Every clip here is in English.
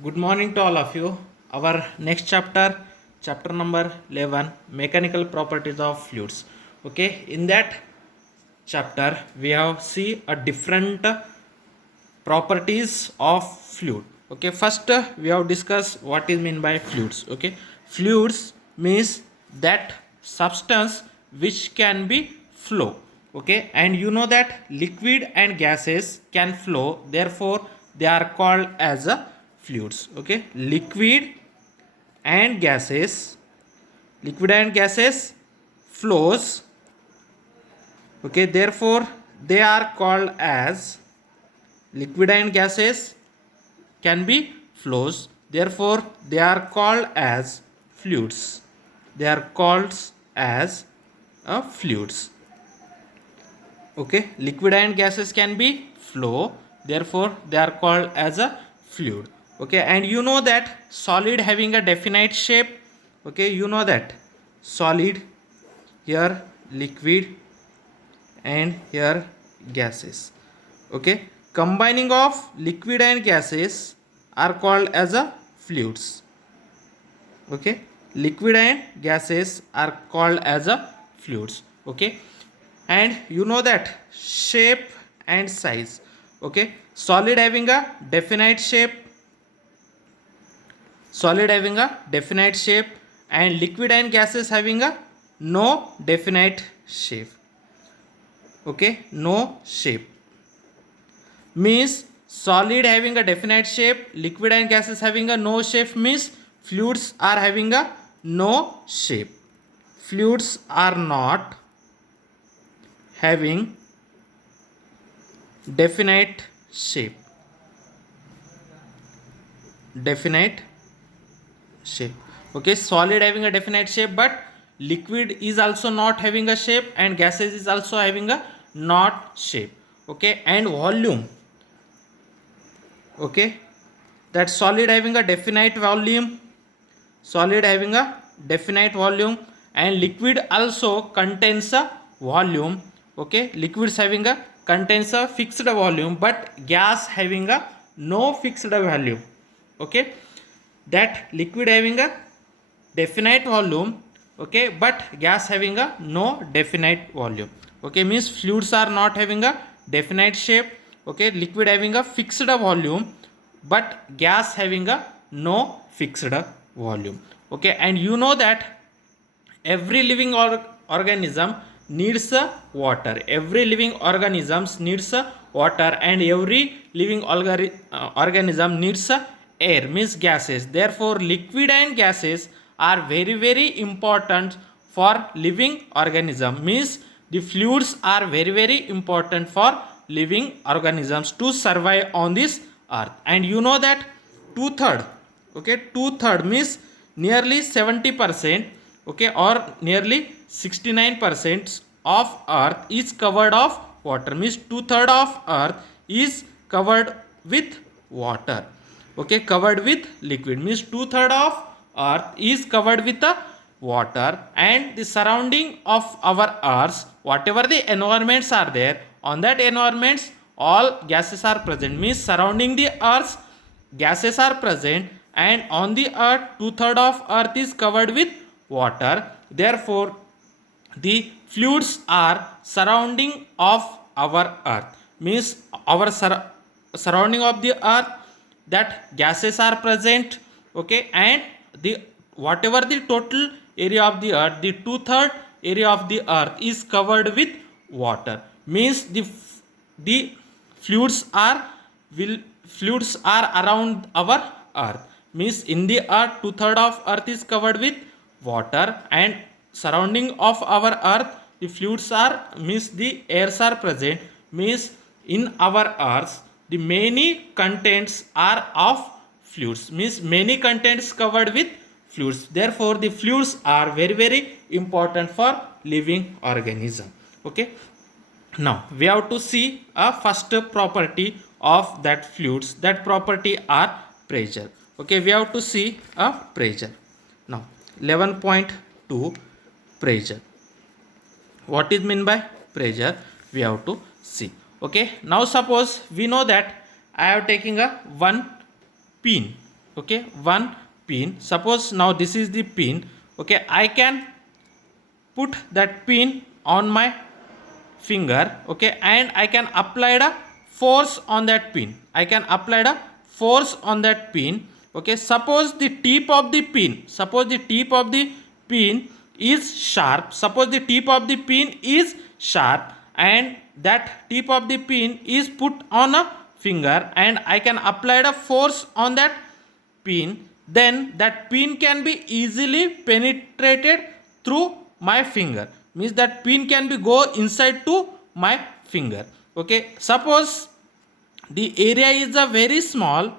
Good morning to all of you. Our next chapter, chapter number 11, mechanical properties of fluids. Okay, in that chapter, we have see a different properties of fluid. Okay, first we have discussed what is meant by fluids. Okay, fluids means that substance which can be flow. Okay, and you know that liquid and gases can flow, therefore they are called as a fluids. Okay, and gases liquid and gases flows. Okay, therefore they are called as liquid and gases can be flows, therefore they are called as fluids. They are called as fluids. Okay, liquid and gases can be flow, therefore they are called as a fluid. Okay, and you know that solid having a definite shape. Okay, you know that solid, here liquid, and here gases. Okay, combining of liquid and gases are called as a fluids. Okay, liquid and gases are called as a fluids. Okay, and you know that shape and size. Okay, solid having a definite shape, and liquid and gases having a no definite shape. Okay, no shape means solid having a definite shape, liquid and gases having a no shape means fluids are having a no shape. Fluids are not having definite shape. Definite shape. Okay, solid having a definite shape, but liquid is also not having a shape, and gases is also having a not shape. Okay, and volume. Okay, that solid having a definite volume, and liquid also contains a volume. Okay, liquids having a contains a fixed volume, but gas having a no fixed volume. Okay, that liquid having a definite volume, okay, but gas having a no definite volume. Okay, means fluids are not having a definite shape. Okay, liquid having a fixed volume, but gas having a no fixed volume. Okay, and you know that every living organism needs water. Every living organisms needs water, and every living organism needs air, means gases. Therefore liquid and gases are very important for living organism, means the fluids are very important for living organisms to survive on this earth. And you know that two-third, okay, two-third means nearly 70%, okay, or nearly 69% of earth is covered of water, means two-third of earth is covered with water. Okay, covered with liquid means two-third of earth is covered with the water, and the surrounding of our earth, whatever the environments are there, on that environments all gases are present, means surrounding the earth gases are present, and on the earth two-third of earth is covered with water. Therefore the fluids are surrounding of our earth, means our surrounding of the earth, that gases are present. Okay, and the whatever the total area of the earth, the two-third area of the earth is covered with water, means the fluids are will fluids are around our earth, means in the earth two-third of earth is covered with water, and surrounding of our earth the fluids are, means the airs are present, means in our earth the many contents are of fluids, means many contents covered with fluids. Therefore the fluids are very important for living organism. Okay, now we have to see a first property of that fluids. That property are pressure. Okay, we have to see a pressure. Now 11.2, pressure. What is meant by pressure, we have to see. Okay, now suppose we know that I have taken a one pin. okay, one pin. Suppose now this is the pin, okay, I can put that pin on my finger, okay, and I can apply the force on that pin. I can apply the force on that pin, okay. Suppose the tip of the pin, is sharp. Suppose the tip of the pin is sharp and that tip of the pin is put on a finger, and I can apply the force on that pin, then that pin can be easily penetrated through my finger. Means that pin can be go inside to my finger, okay. Suppose the area is a very small,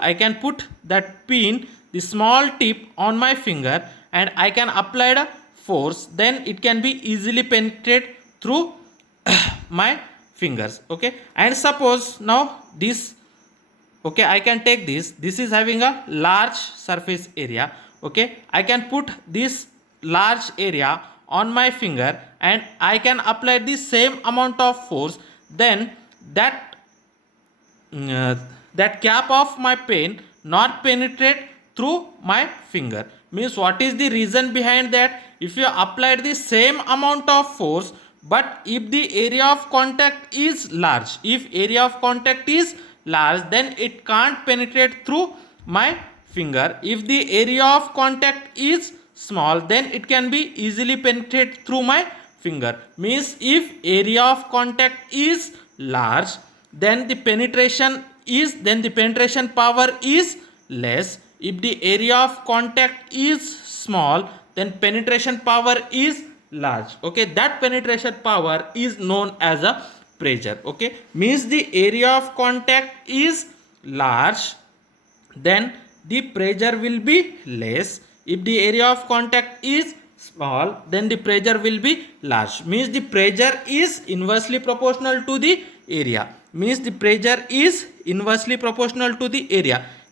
I can put that pin, the small tip, on my finger, and I can apply the force, then it can be easily penetrate through my fingers, okay. And suppose now this, okay, I can take this is having a large surface area, okay. I can put this large area on my finger and I can apply the same amount of force, then that that cap of my pen not penetrate through my finger. Means what is the reason behind that? If you applied the same amount of force, but if the area of contact is large, then it can't penetrate through my finger. If the area of contact is small, then it can be easily penetrate through my finger. Means if area of contact is large, then the penetration power is less. If the area of contact is small, then penetration power is large, okay. That penetration power is known as a pressure, okay. Means the area of contact is large, then the pressure will be less. If the area of contact is small, then the pressure will be large. Means the pressure is inversely proportional to the area.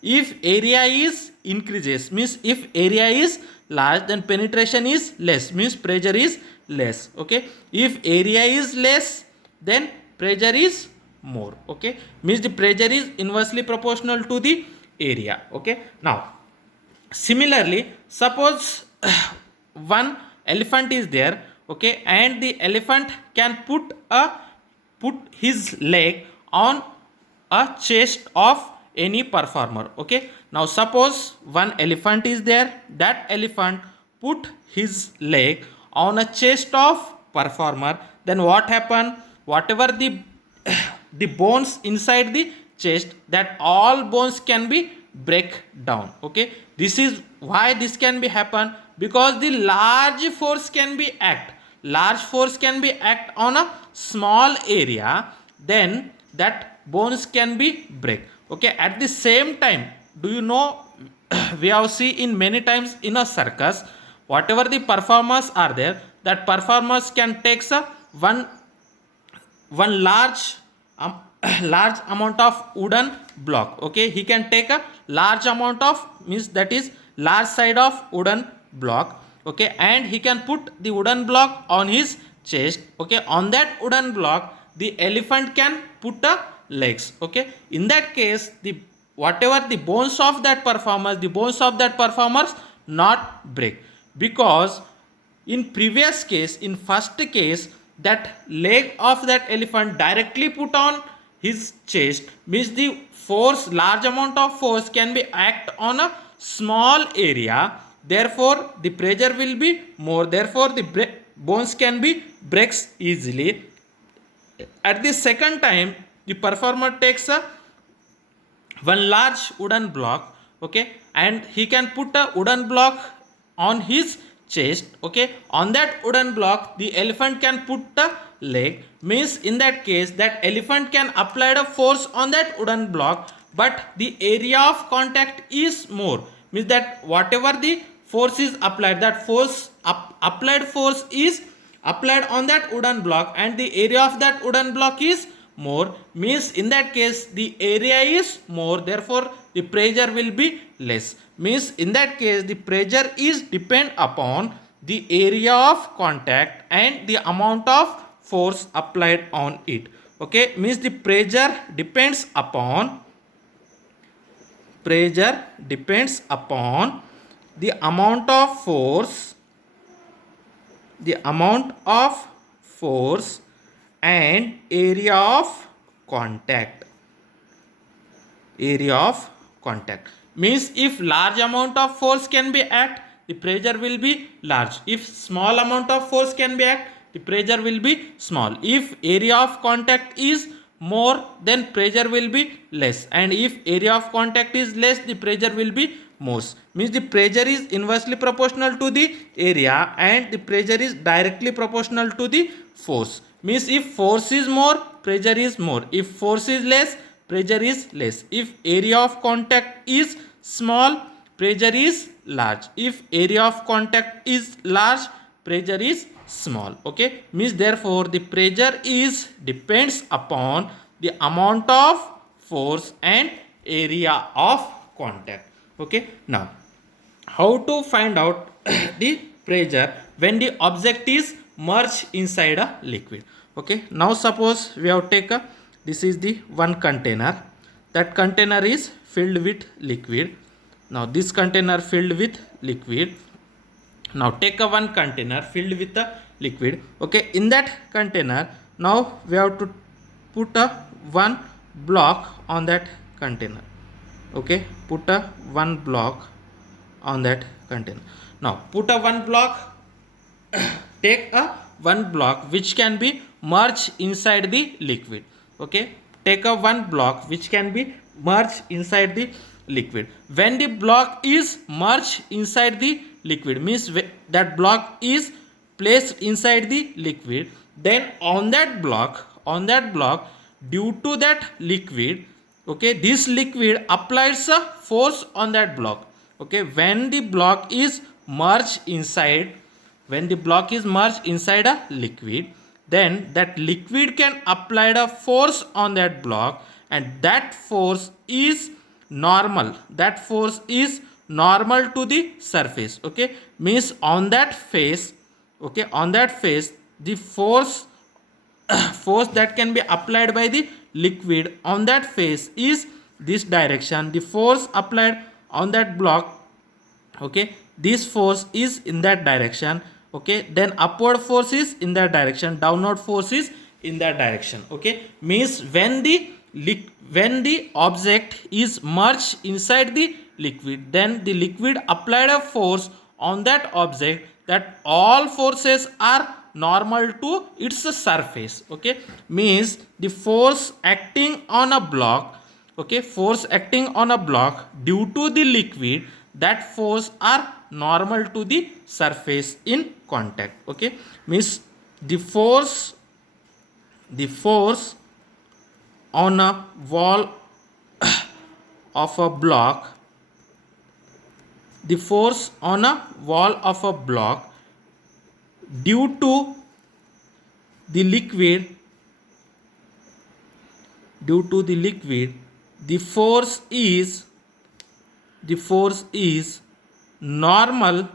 If area is increases, means if area is large, then penetration is less, means pressure is less, okay. If area is less, then pressure is more, okay. Means the pressure is inversely proportional to the area, okay. Now similarly, suppose one elephant is there, okay, and the elephant can put his leg on a chest of any performer, okay. Now suppose one elephant is there, that elephant put his leg on a chest of performer, then what happen? Whatever the the bones inside the chest, that all bones can be break down, okay. This is why this can be happen, because the large force can be act on a small area, then that bones can be break, okay. At the same time, do you know, we have seen in many times in a circus, whatever the performers are there, that performers can take one large large amount of wooden block, okay. He can take a large amount of, means that is large side of wooden block, okay, and he can put the wooden block on his chest, okay. On that wooden block, the elephant can put a legs, okay. In that case, the whatever the bones of that performers not break, because in previous case, in first case, that leg of that elephant directly put on his chest, means the force, large amount of force can be act on a small area, therefore the pressure will be more, therefore the bones can be breaks easily. At the second time, the performer takes a one large wooden block, okay, and he can put a wooden block on his chest, okay. On that wooden block, the elephant can put the leg, means in that case, that elephant can apply the force on that wooden block, but the area of contact is more, means that whatever the force is applied, that applied force is applied on that wooden block, and the area of that wooden block is more, means in that case the area is more, therefore the pressure will be less. Means in that case, the pressure is depend upon the area of contact and the amount of force applied on it, okay. Means the pressure depends upon pressure depends upon the amount of force, the amount of force and area of contact. Area of contact means if large amount of force can be act, the pressure will be large. If small amount of force can be act, the pressure will be small. If area of contact is more, then pressure will be less, and if area of contact is less, the pressure will be more. Means the pressure is inversely proportional to the area and the pressure is directly proportional to the force. Means if force is more, pressure is more. If force is less, pressure is less. If area of contact is small, pressure is large. If area of contact is large, pressure is small. Okay, means therefore the pressure is depends upon the amount of force and area of contact. Okay, now how to find out the pressure when the object is merged inside a liquid. Okay, now suppose we have taken, this is the one container, that container is filled with liquid. Now this container filled with liquid. Now take a one container filled with the liquid. Okay, in that container, now we have to put a one block on that container. Okay, put a one block on that container. Now put a one block, take a one block which can be merged inside the liquid. Okay, take a one block which can be merged inside the liquid. When the block is merged inside the liquid, means that block is placed inside the liquid, then on that block, due to that liquid, okay, this liquid applies a force on that block. Okay, when the block is merged inside, a liquid, then that liquid can apply a force on that block, and that force is normal. To the surface. Okay, means on that face, the force that can be applied by the liquid on that face is this direction. The force applied on that block, okay, this force is in that direction. Okay, then upward force is in that direction, downward force is in that direction. Okay, means when the object is merged inside the liquid, then the liquid applied a force on that object, that all forces are normal to its surface. Okay, means the force acting on a block, due to the liquid, that force are normal to the surface in contact. Okay, means the force on a wall of a block, due to the liquid, the force is normal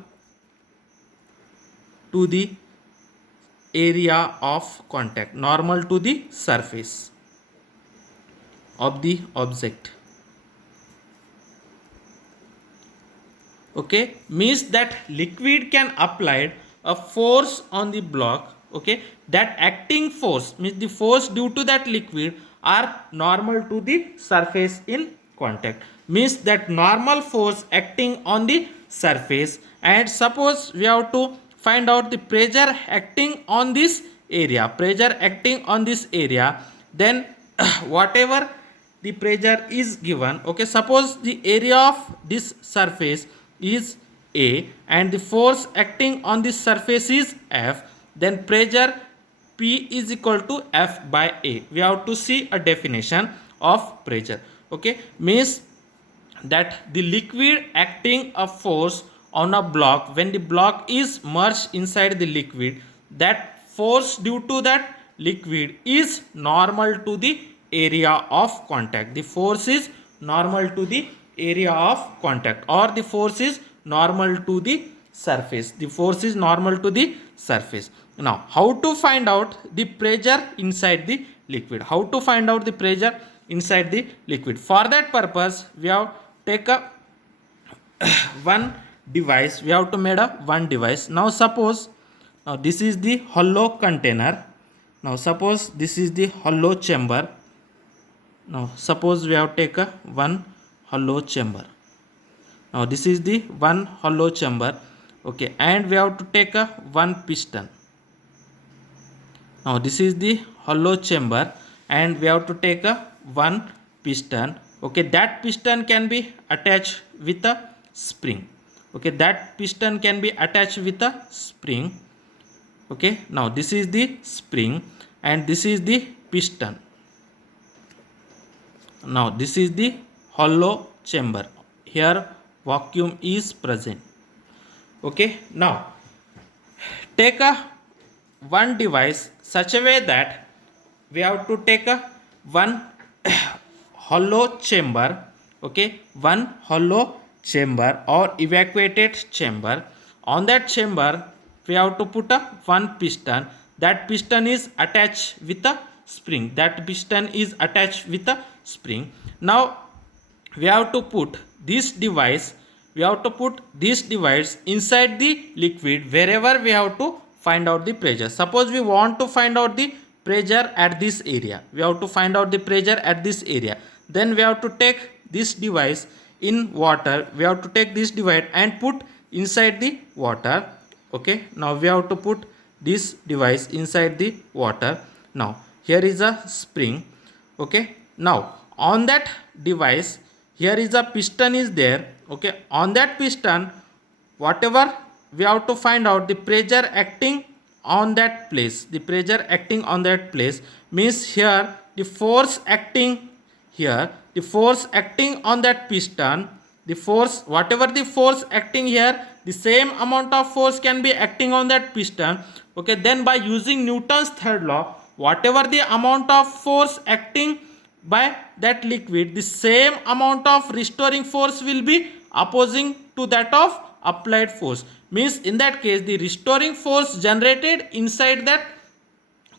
to the area of contact, normal to the surface of the object. Okay, means that liquid can apply a force on the block. Okay, that acting force, means the force due to that liquid are normal to the surface in contact. Means that normal force acting on the surface, and suppose we have to find out the pressure acting on this area, then whatever the pressure is given, okay, suppose the area of this surface is A and the force acting on this surface is F, then pressure P is equal to F by A. We have to see a definition of pressure. Okay, means that the liquid acting a force on a block, when the block is merged inside the liquid, that force due to that liquid is normal to the area of contact. The force is normal to the area of contact, or the force is normal to the surface. Now how to find out the pressure inside the liquid? For that purpose, we have take a one device. We have to made a one device. Now suppose now this is the hollow container. Now suppose this is the hollow chamber. Now suppose we have take a one hollow chamber. Now this is the one hollow chamber. Okay, and we have to take a one piston. Now this is the hollow chamber and we have to take a one piston. Okay, that piston can be attached with a spring. Okay, that piston can be attached with a spring. Okay, now this is the spring and this is the piston. Now this is the hollow chamber. Here vacuum is present. Okay, now take a one device such a way that we have to take a one hollow chamber. Okay, one hollow chamber or evacuated chamber. On that chamber we have to put a one piston. That piston is attached with a spring. That piston is attached with a spring. Now we have to put this device. We have to put this device inside the liquid wherever we have to find out the pressure. Suppose we want to find out the pressure at this area. We have to find out the pressure at this area. Then we have to take this device in water. We have to take this device and put inside the water. Okay, now we have to put this device inside the water. Now here is a spring. Okay, now on that device here is a piston is there. Okay, on that piston whatever we have to find out the pressure acting on that place. The pressure acting on that place means here the force acting here, the force acting on that piston, the force whatever the force acting here, the same amount of force can be acting on that piston. Okay, then by using Newton's third law, whatever the amount of force acting by that liquid, the same amount of restoring force will be opposing to that of applied force. Means in that case the restoring force generated inside that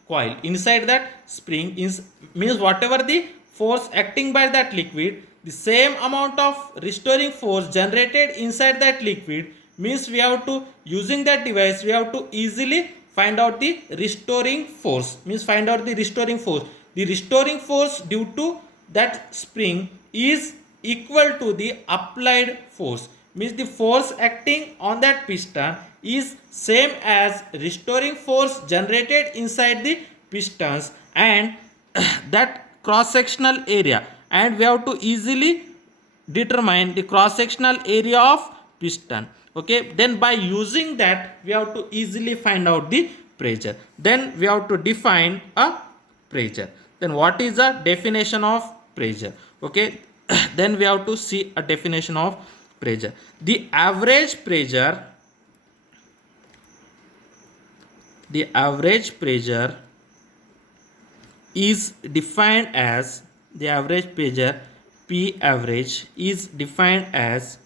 coil, inside that spring is means whatever the force acting by that liquid, the same amount of restoring force generated inside that liquid, means we have to using that device we have to easily find out the restoring force. Means find out the restoring force. The restoring force due to that spring is equal to the applied force. Means the force acting on that piston is same as restoring force generated inside the pistons and that cross sectional area, and we have to easily determine the cross sectional area of piston. Okay, then by using that we have to easily find out the pressure. Then we have to define a pressure. Then what is the definition of pressure? Okay, then we have to see a definition of pressure. The average pressure is defined as the average pressure P average is defined as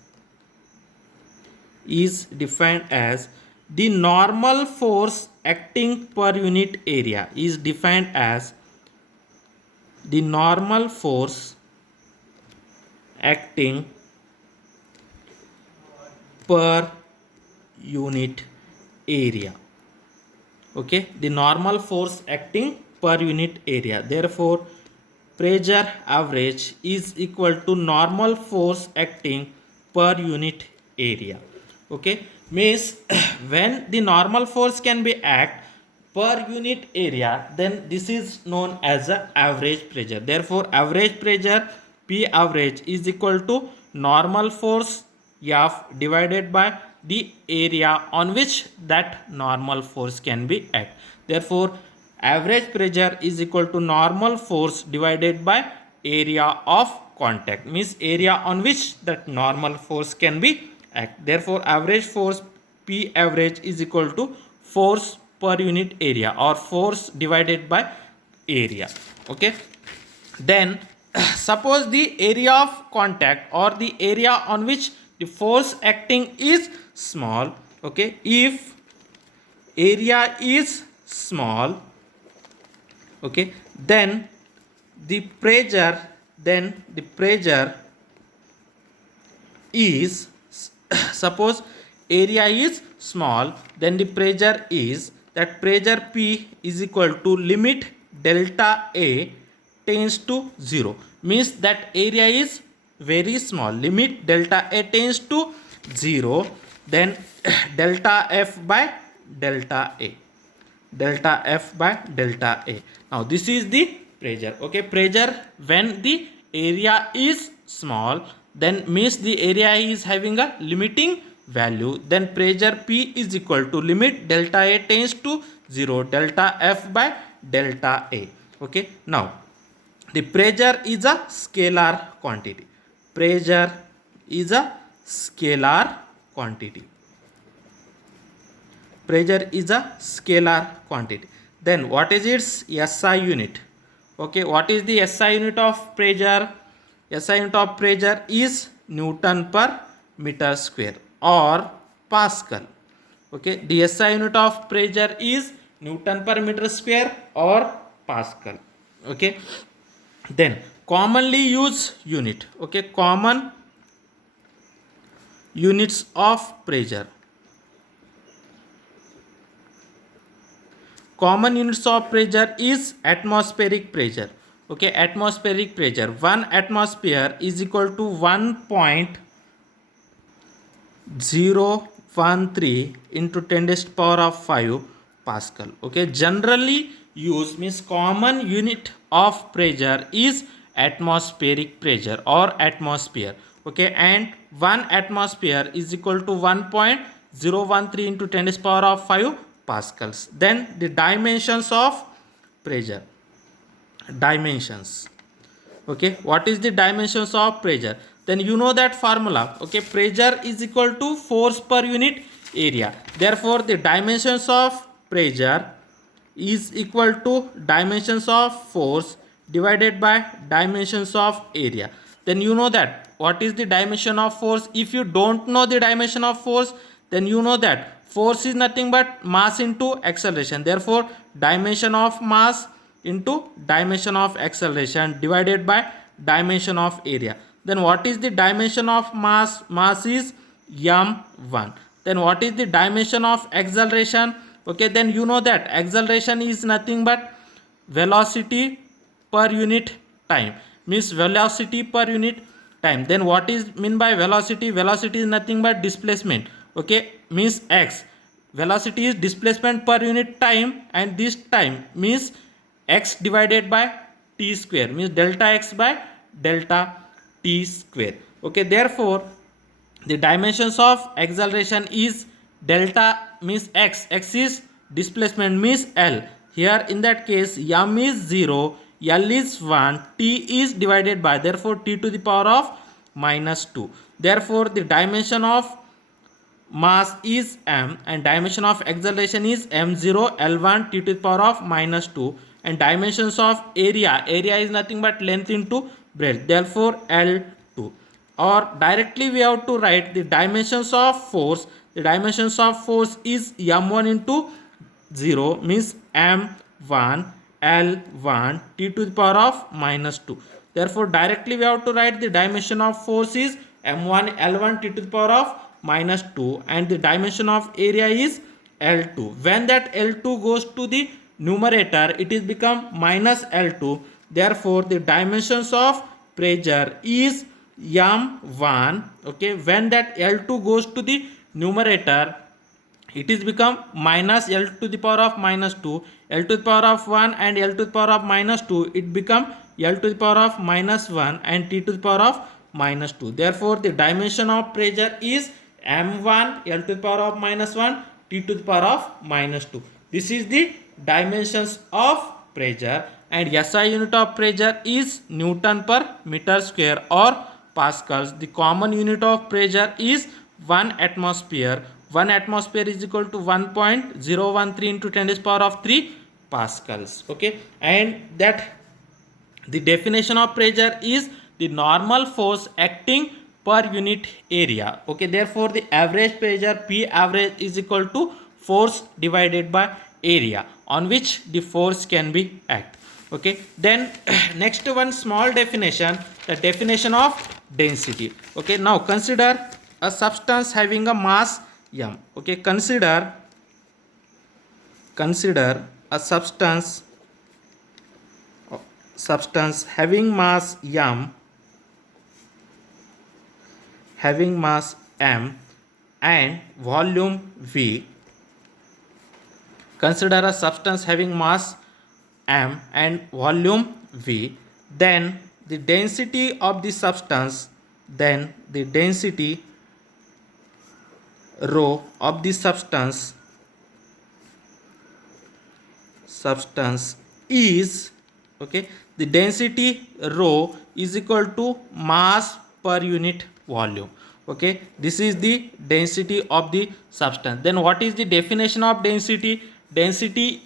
the normal force acting per unit area, is defined as the normal force acting per unit area. Okay, the normal force acting per unit area. Therefore pressure average is equal to normal force acting per unit area. Okay, means when the normal force can be act per unit area, then this is known as a average pressure. Therefore average pressure P average is equal to normal force F divided by the area on which that normal force can be act. Therefore average pressure is equal to normal force divided by area of contact, means area on which that normal force can be act. Therefore average force P average is equal to force per unit area or force divided by area. Okay, then suppose the area of contact or the area on which the force acting is small. Okay, if area is small, okay, then the pressure is suppose area is small, then the pressure is that pressure P is equal to limit delta A tends to 0, means that area is very small, limit delta A tends to 0, then delta F by delta A, delta F by delta A. Now this is the pressure. Okay, pressure when the area is small, then means the area is having a limiting value, then pressure P is equal to limit delta A tends to 0, delta F by delta A. Okay, now the pressure is a scalar quantity. Pressure is a scalar quantity. Pressure is a scalar quantity. Then what is its SI unit? Okay, what is the SI unit of pressure? SI unit of pressure is Newton per meter square or Pascal. Okay, the SI unit of pressure is Newton per meter square or Pascal. Okay, then commonly used unit. Okay, common units of pressure. Common units of pressure is atmospheric pressure. Okay, atmospheric pressure. 1 atmosphere is equal to 1.013 into 10 raised to the power of 5 Pascal. Okay, generally used means common unit of pressure is atmospheric pressure or atmosphere. Okay, and 1 atmosphere is equal to 1.013 into 10 raised to the power of 5 Pascals. Then the dimensions of pressure. Dimensions. Okay, what is the dimensions of pressure? Then you know that formula. Okay, pressure is equal to force per unit area. Therefore, the dimensions of pressure is equal to dimensions of force divided by dimensions of area. Then you know that what is the dimension of force. If you don't know the dimension of force, then you know that force is nothing but mass into acceleration. Therefore, dimension of mass into dimension of acceleration divided by dimension of area. Then what is the dimension of mass? Mass is m1. Then what is the dimension of acceleration? Okay, then you know that acceleration is nothing but velocity per unit time, means velocity per unit time. Then what is mean by velocity? Velocity is nothing but displacement. Okay, means x. Velocity is displacement per unit time, and this time means x divided by t square, means delta x by delta t square. Okay, therefore the dimensions of acceleration is delta means x. X is displacement means L. Here in that case m is 0, L is 1, t is divided by, therefore t to the power of minus 2. Therefore the dimension of mass is m and dimension of acceleration is m0 L1 t to the power of minus 2, and dimensions of area is nothing but length into breadth, therefore L2. Or directly we have to write the dimensions of force. The dimensions of force is m1 into 0 means m1 L1 t to the power of minus 2. Therefore directly we have to write the dimension of force is m1 L1 t to the power of minus 2, and the dimension of area is L2. When that L2 goes to the numerator, it is become minus L2. Therefore the dimensions of pressure is m1. Okay, when that L2 goes to the numerator, it is become minus L to the power of minus 2, L to the power of 1 and L to the power of minus 2, it become L to the power of minus 1 and T to the power of minus 2. Therefore the dimension of pressure is m1 L to the power of minus 1 T to the power of minus 2. This is the dimensions of pressure, and SI unit of pressure is Newton per meter square or Pascals. The common unit of pressure is 1 atmosphere. 1 atmosphere is equal to 1.013 into 10 to the power of 3 Pascals. Okay, and that the definition of pressure is the normal force acting per unit area. Okay, therefore the average pressure P average is equal to force divided by area on which the force can be act. Okay, then next one small definition, the definition of density. Okay, now consider a substance having a mass m. Okay, consider a substance having mass m and volume v. Consider a substance having mass m and volume v. Then the density of the substance, rho of the substance is, okay, the density rho is equal to mass per unit volume. Okay, this is the density of the substance. Then what is the definition of density? Density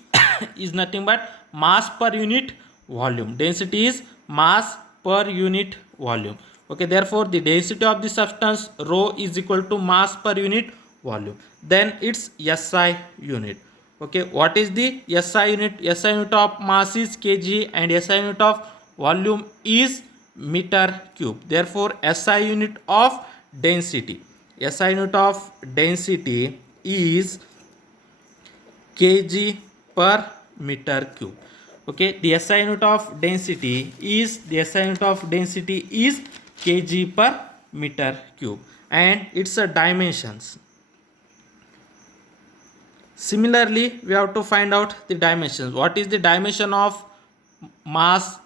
is nothing but mass per unit volume. Density is mass per unit volume. Okay, therefore the density of the substance rho is equal to mass per unit volume. Then its SI unit. Okay, what is the SI unit? SI unit of mass is kg and SI unit of volume is meter cube. Therefore SI unit of density is kg per meter cube. Okay, the SI unit of density is kg per meter cube, and its dimensions. Similarly, we have to find out the dimensions. What is the dimension of mass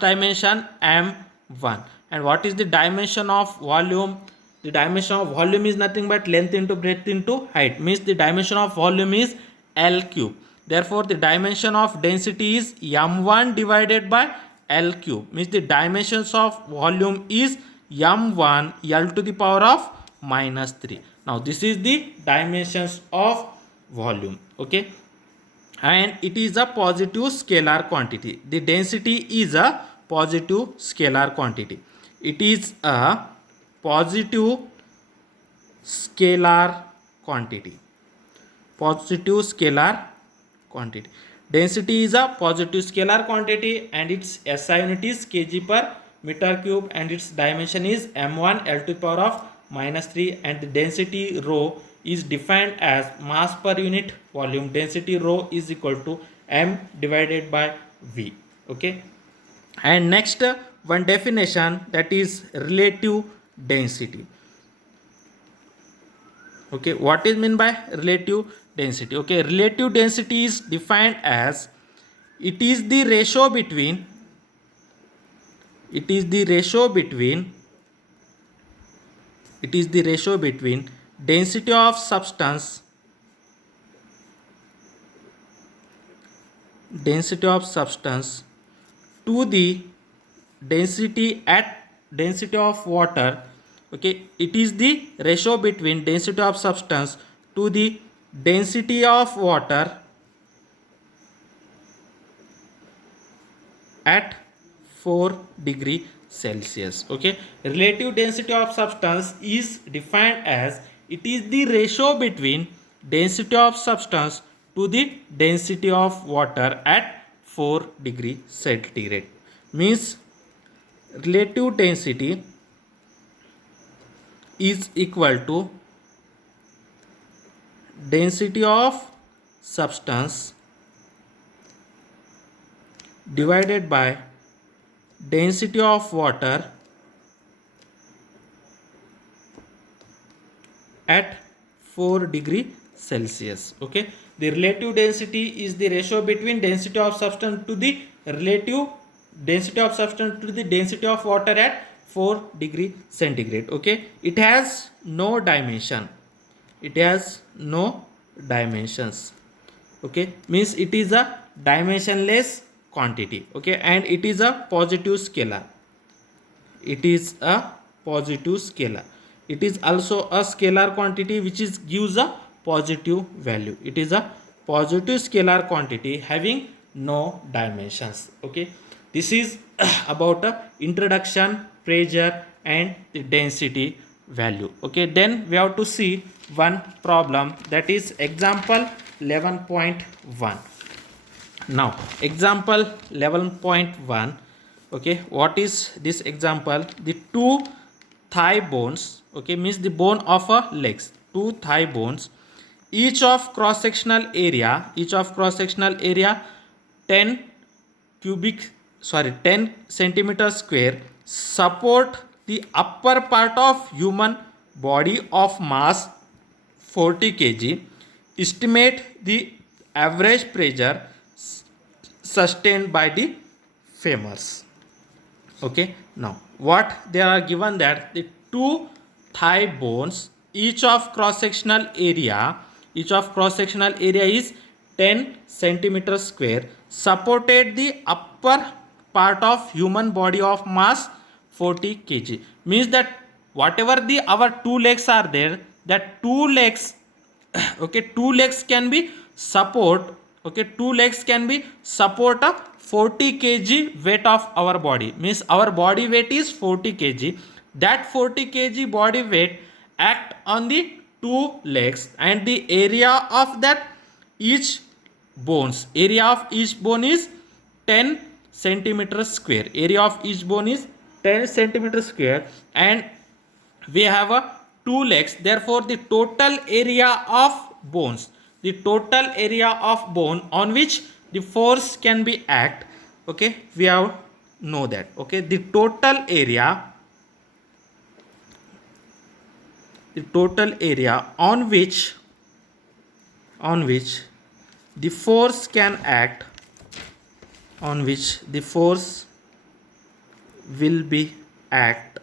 dimension m1, and what is the dimension of volume? The dimension of volume is nothing but length into breadth into height, means the dimension of volume is L cube. Therefore the dimension of density is m1 divided by L cube, means the dimensions of volume is m1 L to the power of minus 3. Now this is the dimensions of volume. Okay, and it is a positive scalar quantity. The density is a positive scalar quantity. It is a positive scalar quantity. Density is a positive scalar quantity, and its SI unit is kg per meter cube, and its dimension is m1 L to the power of minus 3, and the density rho is defined as mass per unit volume. Density rho is equal to m divided by v. Okay, and next one definition, that is relative density. Okay, what is meant by relative density? Okay, relative density is defined as it is the ratio between density of substance to the density of water. Okay, it is the ratio between density of substance to the density of water at 4 degree Celsius. Okay, relative density of substance is defined as it is the ratio between density of substance to the density of water at 4 degree centigrade. Means relative density is equal to density of substance divided by density of water at 4 degree Celsius. Okay, the relative density is the ratio between density of substance to the relative density of substance to the density of water at 4 degree centigrade. Okay, it has no dimension. Okay, means it is a dimensionless quantity. Okay, and it is a positive scalar. It is also a scalar quantity which gives a positive value. It is a positive scalar quantity having no dimensions. Okay, this is about introduction, pressure, and the density value. Okay, then we have to see one problem, that is example 11.1. Now example 11.1. Okay, what is this example? The two thigh bones, okay, means the bone of a legs, two thigh bones, each of cross sectional area 10 10 centimeter square, support the upper part of human body of mass 40 kg. Estimate the average pressure sustained by the femurs. Okay, now what they are given that the two thigh bones, each of cross sectional area is 10 centimeter square, supported the upper part of human body of mass 40 kg, means that whatever the our two legs are there, that two legs okay, two legs can be support, okay, two legs can be support a 40 kg weight of our body, means our body weight is 40 kg, that 40 kg body weight act on the two legs, and the area of that each area of each bone is 10 centimeter square, area of each bone is 10 centimeter square, and we have a two legs, therefore the total area of bones, the total area of bone on which the force can be act, okay, we have know that, okay, the total area on which the force can act, on which the force will be act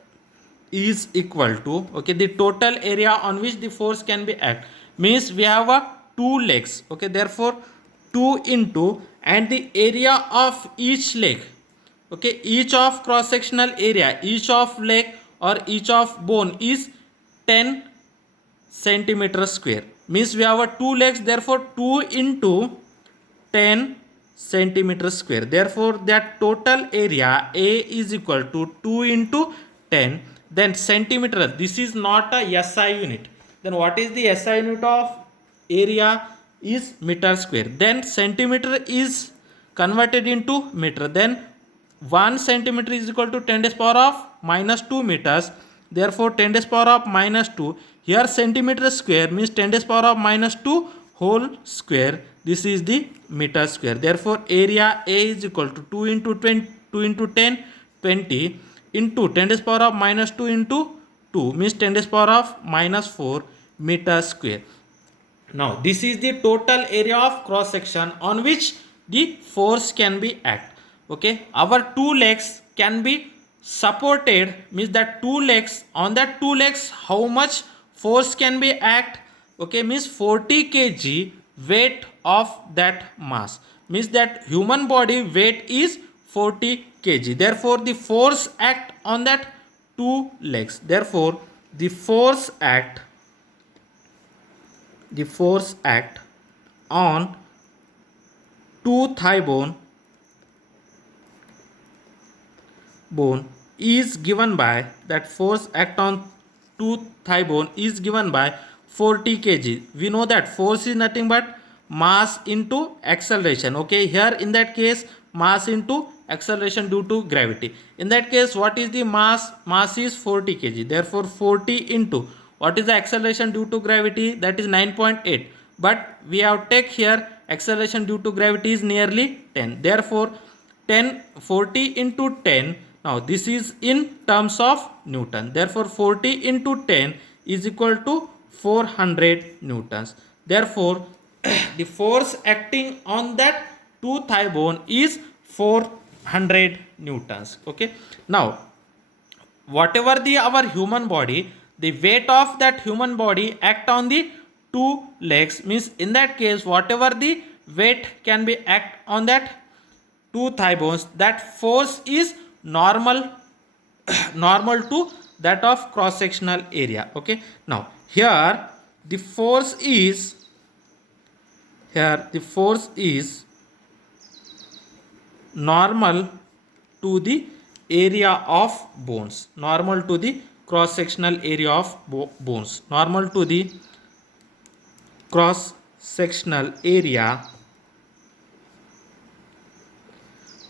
is equal to, okay, the total area on which the force can be act, means we have a two legs, okay, therefore 2 into, and the area of each leg, okay, each of cross sectional area, each of leg or each of bone is 10 centimeter square, means we have a two legs, therefore 2 into 10 centimeter square, therefore that total area A is equal to 2 into 10, then centimeter, this is not a SI unit, then what is the SI unit of area is meter square, then centimeter is converted into meter, then 1 centimeter is equal to 10 to the power of minus 2 meters, therefore 10 to the power of minus 2, here centimeter square means 10 to the power of minus 2 whole square, this is the meter square, therefore area A is equal to 2 into 20, 2 into 10 20 into 10 to the power of minus 2 into 2 means 10 to the power of minus 4 meter square. Now this is the total area of cross section on which the force can be act, okay, our two legs can be supported, means that two legs, on that two legs how much force can be act, okay, means 40 kg weight of that mass, means that human body weight is 40 kg, therefore the force act on that two legs, therefore the force act on two thigh bone is given by, that force act on two thigh bone is given by 40 kg, we know that force is nothing but mass into acceleration, okay, here in that case mass into acceleration due to gravity, in that case what is the mass is 40 kg, therefore 40 into what is the acceleration due to gravity, that is 9.8, but we have take here acceleration due to gravity is nearly 10, therefore 40 into 10, now this is in terms of Newton, therefore 40 into 10 is equal to 400 newtons, therefore the force acting on that two thigh bone is 400 newtons, okay. Now whatever the our human body, the weight of that human body act on the two legs, means in that case whatever the weight can be act on that two thigh bones, that force is normal normal to that of cross sectional area, okay. Now here the force is normal to the area of bones, normal to the cross sectional area of bones, normal to the cross sectional area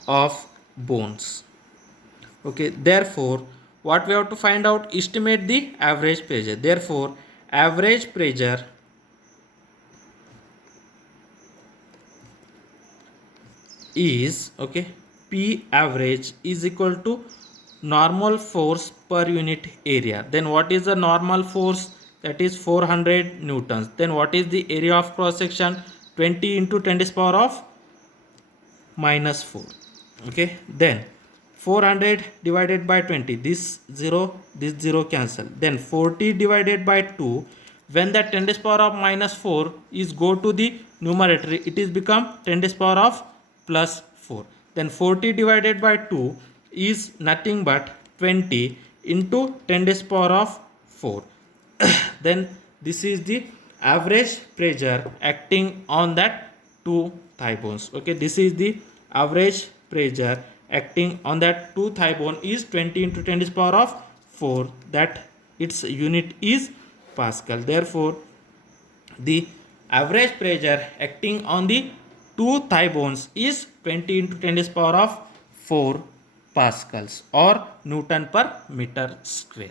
of bones, okay, therefore what we have to find out? Estimate the average pressure. Therefore, average pressure is, okay, P average is equal to normal force per unit area. Then what is the normal force? That is 400 newtons. Then what is the area of cross section? 20 into 10 to the power of minus 4. Okay, then 400 divided by 20, this 0 cancel. Then 40 divided by 2, when the 10 to the power of minus 4 is go to the numerator, it is become 10 to the power of plus 4. Then 40 divided by 2 is nothing but 20 into 10 to the power of 4. Then this is the average pressure acting on that two thigh bones. Okay, this is the average pressure acting on that two thigh bone is 20 into 10 to the power of 4, that its unit is Pascal. Therefore, the average pressure acting on the two thigh bones is 20 into 10 to the power of 4 pascals or Newton per meter square.